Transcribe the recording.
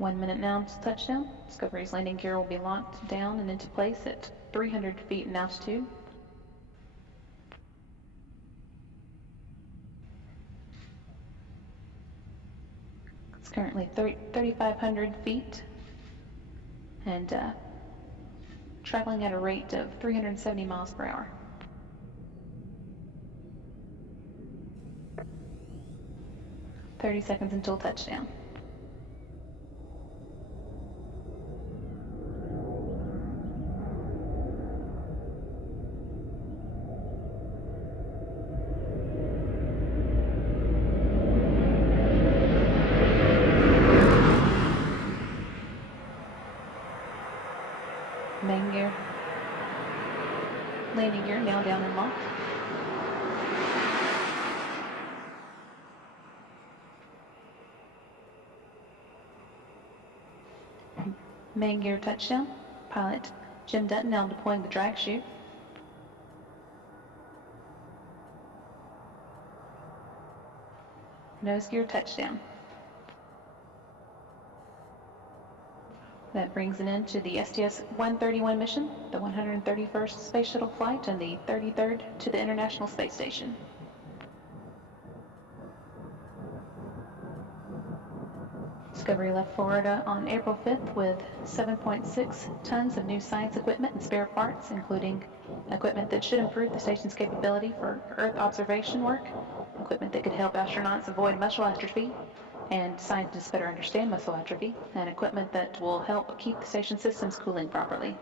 1 minute now to touchdown. Discovery's landing gear will be locked down and into place at 300 feet in altitude. It's currently 3,500 feet and traveling at a rate of 370 miles per hour. "30 seconds until touchdown. Main gear, landing gear now down and locked. Main gear touchdown. Pilot Jim Dutton now deploying the drag chute. Nose gear touchdown. That brings an end to the STS-131 mission, the 131st Space Shuttle flight and the 33rd to the International Space Station. Discovery left Florida on April 5th with 7.6 tons of new science equipment and spare parts, including equipment that should improve the station's capability for Earth observation work, equipment that could help astronauts avoid muscle atrophy, and scientists better understand muscle atrophy, and equipment that will help keep the station systems cooling properly.